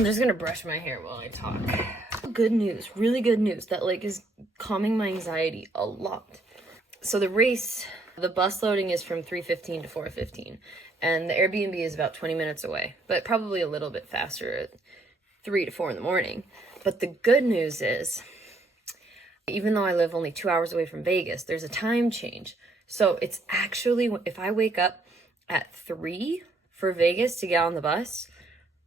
I'm just gonna brush my hair while I talk. Good news, really good news that like is calming my anxiety a lot. So the race, the bus loading is from 3:15 to 4:15, and the Airbnb is about 20 minutes away, but probably a little bit faster at 3 to 4 in the morning. But the good news is, even though I live only 2 hours away from Vegas, there's a time change. So it's actually, if I wake up at 3 for Vegas to get on the bus,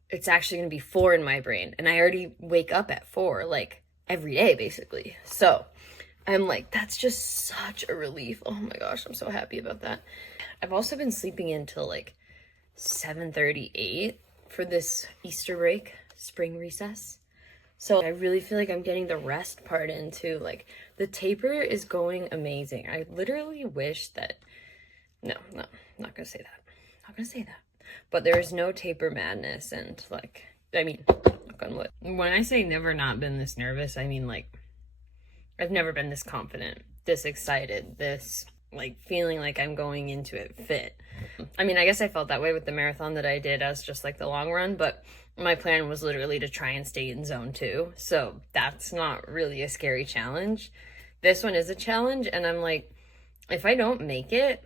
it's actually going to be 4 in my brain. And I already wake up at 4, like, every day, basically. So I'm like, that's just such a relief. Oh my gosh, I'm so happy about that. I've also been sleeping in till like 7:38 for this Easter break, spring recess. So I really feel like I'm getting the rest part in too. Like, the taper is going amazing. I literally wish that, no, I'm not gonna say that. Not gonna say that. But there is no taper madness, and like, I mean, knock on wood. When I say never not been this nervous, I mean like, I've never been this confident, this excited, this like feeling like I'm going into it fit. I mean, I guess I felt that way with the marathon that I did as just like the long run, but my plan was literally to try and stay in zone 2. So that's not really a scary challenge. This one is a challenge, and I'm like, if I don't make it,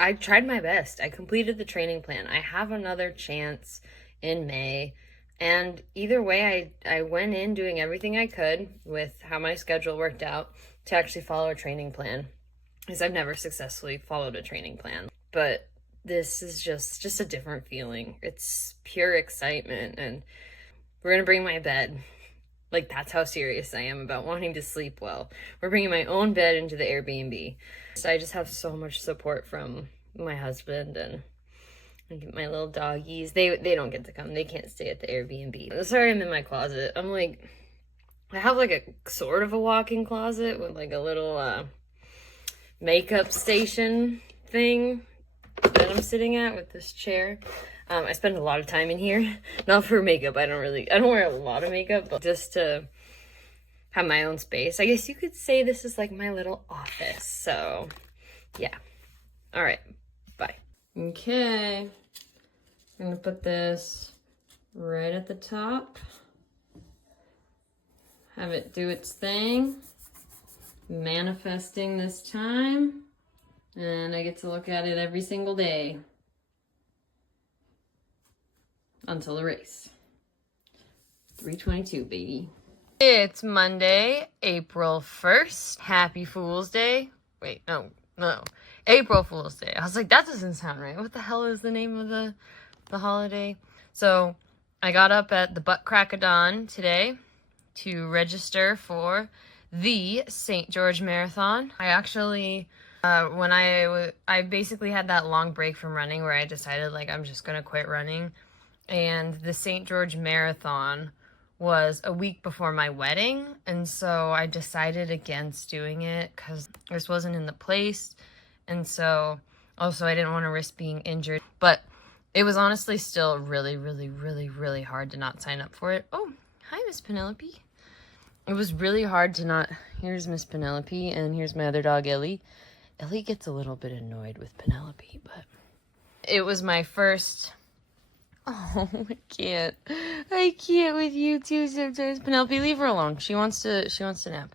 I tried my best. I completed the training plan. I have another chance in May. And either way, I went in doing everything I could with how my schedule worked out to actually follow a training plan, because I've never successfully followed a training plan. But this is just a different feeling. It's pure excitement, and we're gonna bring my bed. Like, that's how serious I am about wanting to sleep well. We're bringing my own bed into the Airbnb. So I just have so much support from my husband and my little doggies. They don't get to come. They can't stay at the Airbnb. Sorry, I'm in my closet. I'm like, I have like a sort of a walk-in closet with like a little makeup station thing that I'm sitting at with this chair. I spend a lot of time in here, not for makeup. I don't wear a lot of makeup, but just to have my own space. I guess you could say this is like my little office. So yeah. All right. Bye. Okay. I'm gonna put this right at the top. Have it do its thing. Manifesting this time. And I get to look at it every single day. Until the race. 3:22, baby. It's Monday, April 1st. Happy Fool's Day. Wait, no. April Fool's Day. I was like, that doesn't sound right. What the hell is the name of the holiday? So I got up at the butt crack of dawn today to register for the St. George Marathon. I actually, when I basically had that long break from running where I decided like I'm just gonna quit running. And the St. George Marathon was a week before my wedding, and so I decided against doing it because this wasn't in the place, and so also I didn't want to risk being injured. But it was honestly still really, really, really, really hard to not sign up for it. Oh, hi, Miss Penelope. It was really hard to not... Here's Miss Penelope, and here's my other dog, Ellie. Ellie gets a little bit annoyed with Penelope, but it was my first... Oh, I can't with you too sometimes. Penelope, leave her alone. She wants to nap.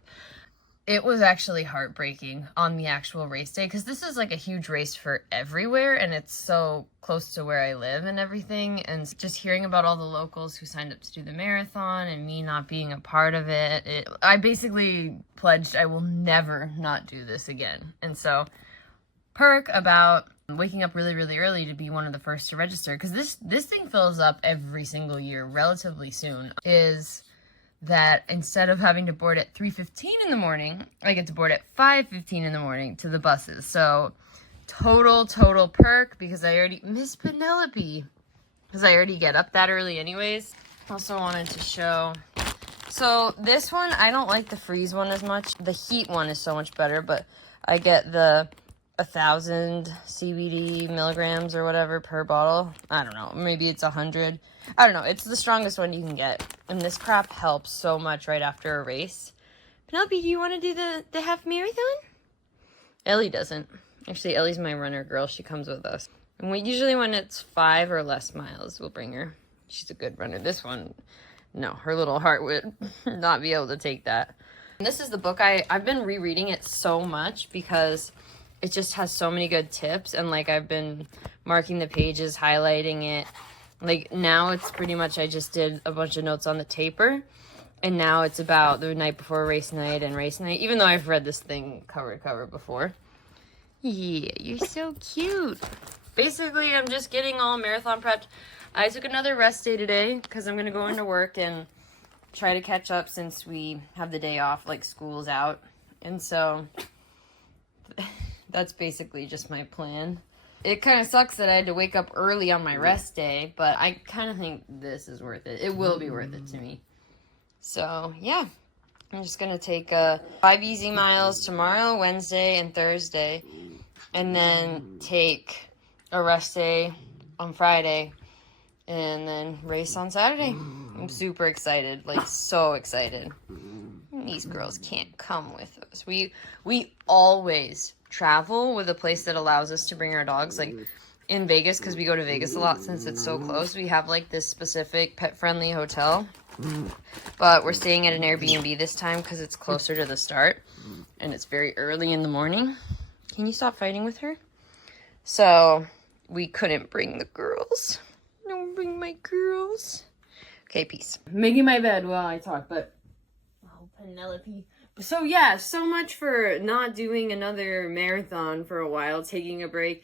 It was actually heartbreaking on the actual race day, because this is like a huge race for everywhere, and it's so close to where I live and everything, and just hearing about all the locals who signed up to do the marathon and me not being a part of it, I basically pledged I will never not do this again. And so, perk about waking up really, really early to be one of the first to register, because this thing fills up every single year relatively soon, is that instead of having to board at 3:15 in the morning, I get to board at 5:15 in the morning to the buses. So total perk, because I already miss Penelope, because I already get up that early anyways. Also wanted to show, so this one, I don't like the freeze one as much. The heat one is so much better, but I get the 1,000 CBD milligrams or whatever per bottle. I don't know, maybe it's 100. I don't know, it's the strongest one you can get, and this crap helps so much right after a race. Penelope, do you want to do the half marathon? Ellie doesn't. Actually, Ellie's my runner girl. She comes with us, and usually when it's 5 or less miles, we'll bring her. she's a good runner. This one, no, her little heart would not be able to take that. And this is the book I've been rereading it so much because it just has so many good tips, and like I've been marking the pages, highlighting it. Like now it's pretty much I just did a bunch of notes on the taper, and now it's about the night before race night and race night, even though I've read this thing cover to cover before. Yeah, you're so cute. Basically, I'm just getting all marathon prepped. I took another rest day today because I'm going to go into work and try to catch up since we have the day off, like school's out. And so that's basically just my plan. It kind of sucks that I had to wake up early on my rest day, but I kind of think this is worth it. It will be worth it to me. So, yeah. I'm just going to take 5 easy miles tomorrow, Wednesday, and Thursday. And then take a rest day on Friday. And then race on Saturday. I'm super excited. Like, so excited. These girls can't come with us. We always travel with a place that allows us to bring our dogs. Like in Vegas, because we go to Vegas a lot since it's so close, we have like this specific pet-friendly hotel. But we're staying at an Airbnb this time because it's closer to the start. And it's very early in the morning. Can you stop fighting with her? So we couldn't bring the girls. Don't bring my girls. Okay, peace. I'm making my bed while I talk, but... Oh, Penelope. So yeah, so much for not doing another marathon for a while, taking a break.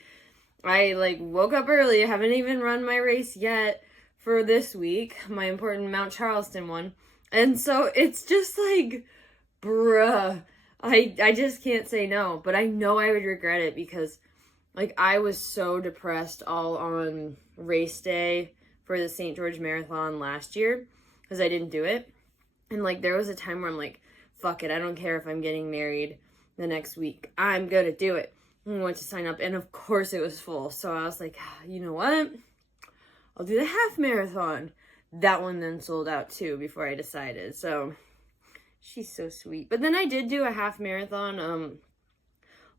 I like woke up early. I haven't even run my race yet for this week, my important Mount Charleston one. And so it's just like, bruh, I just can't say no, but I know I would regret it because like I was so depressed all on race day for the St. George Marathon last year because I didn't do it. And like there was a time where I'm like, fuck it, I don't care if I'm getting married the next week. I'm gonna do it. I went to sign up, and of course it was full. So I was like, you know what? I'll do the half marathon. That one then sold out too before I decided. So she's so sweet. But then I did do a half marathon,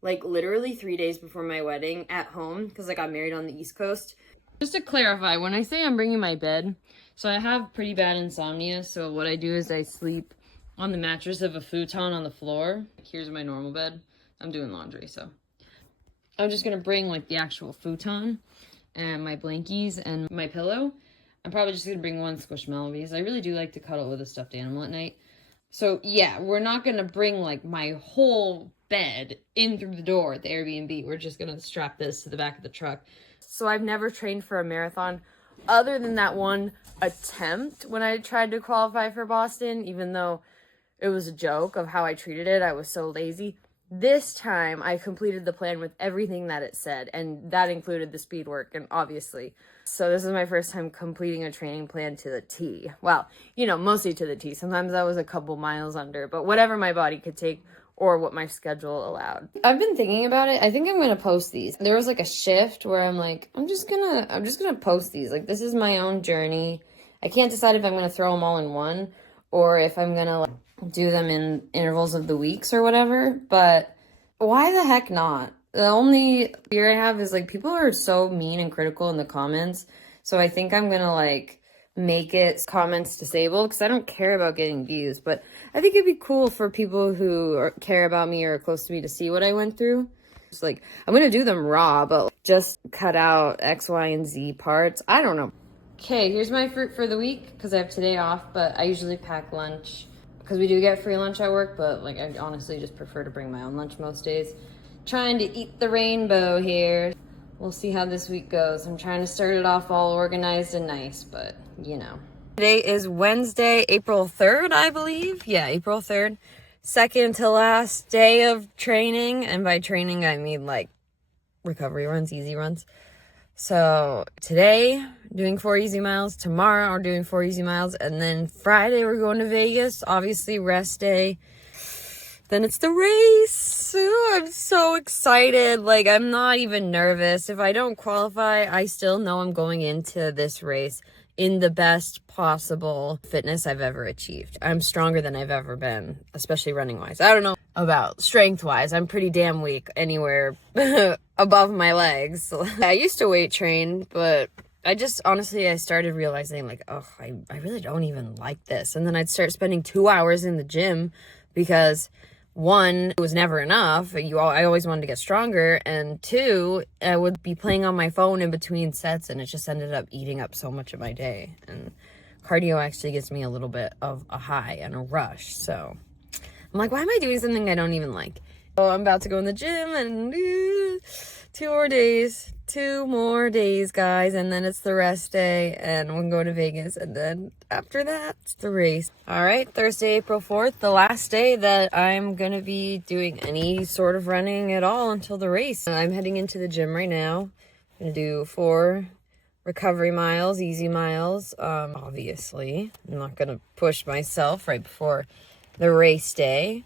like literally 3 days before my wedding at home because I got married on the East Coast. Just to clarify, when I say I'm bringing my bed, so I have pretty bad insomnia. So what I do is I sleep on the mattress of a futon on the floor. Here's my normal bed. I'm doing laundry, so I'm just gonna bring like the actual futon and my blankies and my pillow. I'm probably just gonna bring one Squishmallow because I really do like to cuddle with a stuffed animal at night. So yeah, we're not gonna bring like my whole bed in through the door at the Airbnb. We're just gonna strap this to the back of the truck. So I've never trained for a marathon other than that one attempt when I tried to qualify for Boston, even though it was a joke of how I treated it. I was so lazy. This time, I completed the plan with everything that it said, and that included the speed work, and obviously. So this is my first time completing a training plan to the T. Well, you know, mostly to the T. Sometimes I was a couple miles under, but whatever my body could take or what my schedule allowed. I've been thinking about it. I think I'm going to post these. There was like a shift where I'm like, I'm just going to post these. Like, this is my own journey. I can't decide if I'm going to throw them all in one or if I'm going to like do them in intervals of the weeks or whatever, but why the heck not? The only fear I have is like people are so mean and critical in the comments, so I think I'm gonna like make it comments disabled because I don't care about getting views, but I think it'd be cool for people who care about me or are close to me to see what I went through. It's like I'm gonna do them raw, but just cut out X, Y, and Z parts. I don't know. Okay, here's my fruit for the week because I have today off, but I usually pack lunch because we do get free lunch at work, but like I honestly just prefer to bring my own lunch most days. Trying to eat the rainbow here. We'll see how this week goes. I'm trying to start it off all organized and nice, but you know. Today is Wednesday, April 3rd, I believe. Yeah, April 3rd. Second to last day of training, and by training I mean like recovery runs, easy runs. So today, doing 4 easy miles. Tomorrow, we're doing 4 easy miles. And then Friday, we're going to Vegas. Obviously, rest day. Then it's the race. Ooh, I'm so excited. Like, I'm not even nervous. If I don't qualify, I still know I'm going into this race in the best possible fitness I've ever achieved. I'm stronger than I've ever been, especially running-wise. I don't know about strength-wise. I'm pretty damn weak anywhere above my legs. I used to weight train, but I just, honestly, I started realizing, like, oh, I really don't even like this. And then I'd start spending 2 hours in the gym because, one, it was never enough. I always wanted to get stronger. And two, I would be playing on my phone in between sets, and it just ended up eating up so much of my day. And cardio actually gives me a little bit of a high and a rush. So I'm like, why am I doing something I don't even like? So I'm about to go in the gym and 2 more days, guys, and then it's the rest day, and we're going to Vegas, and then after that, it's the race. All right, Thursday, April 4th, the last day that I'm going to be doing any sort of running at all until the race. I'm heading into the gym right now. I'm going to do 4 recovery miles, easy miles. Obviously, I'm not going to push myself right before the race day.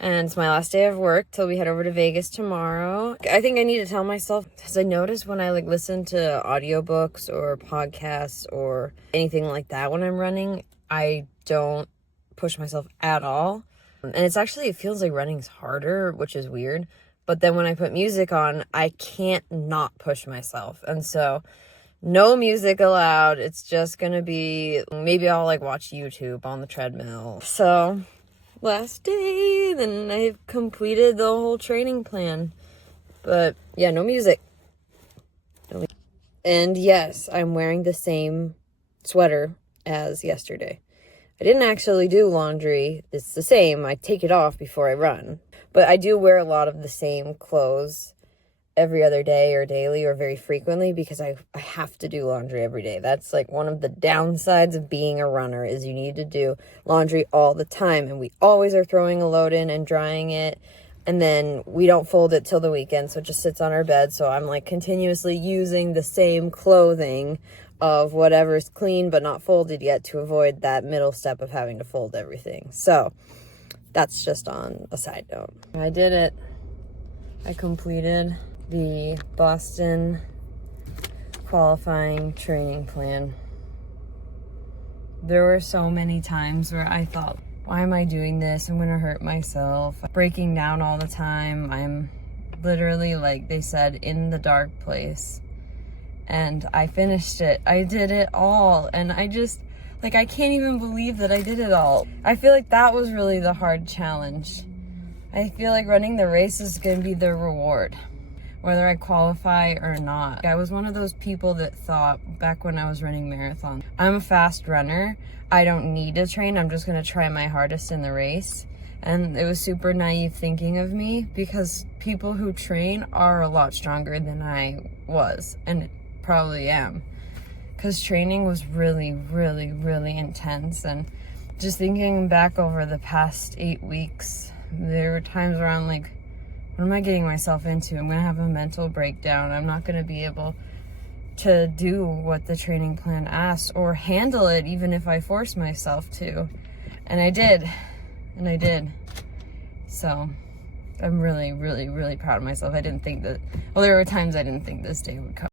And it's my last day of work till we head over to Vegas tomorrow. I think I need to tell myself, because I notice when I like listen to audiobooks or podcasts or anything like that when I'm running, I don't push myself at all. And it feels like running's harder, which is weird. But then when I put music on, I can't not push myself. And so no music allowed. It's just gonna be, maybe I'll like watch YouTube on the treadmill. So last day, then I've completed the whole training plan. But yeah, no music. And yes, I'm wearing the same sweater as yesterday. I didn't actually do laundry. It's the same. I take it off before I run. But I do wear a lot of the same clothes every other day or daily or very frequently because I have to do laundry every day. That's like one of the downsides of being a runner is you need to do laundry all the time, and we always are throwing a load in and drying it, and then we don't fold it till the weekend, so it just sits on our bed. So I'm like continuously using the same clothing of whatever's clean but not folded yet to avoid that middle step of having to fold everything. So that's just on a side note. I did it. I completed the Boston qualifying training plan. There were so many times where I thought, why am I doing this? I'm gonna hurt myself. Breaking down all the time. I'm literally, like they said, in the dark place. And I finished it. I did it all. And I just, like, I can't even believe that I did it all. I feel like that was really the hard challenge. I feel like running the race is gonna be the reward, whether I qualify or not. I was one of those people that thought back when I was running marathons, I'm a fast runner. I don't need to train. I'm just gonna try my hardest in the race. And it was super naive thinking of me because people who train are a lot stronger than I was and probably am. Because training was really, really, really intense. And just thinking back over the past 8 weeks, there were times where I'm like, what am I getting myself into? I'm going to have a mental breakdown. I'm not going to be able to do what the training plan asks or handle it even if I force myself to. And I did. And I did. So I'm really, really, really proud of myself. I didn't think that, well, there were times I didn't think this day would come.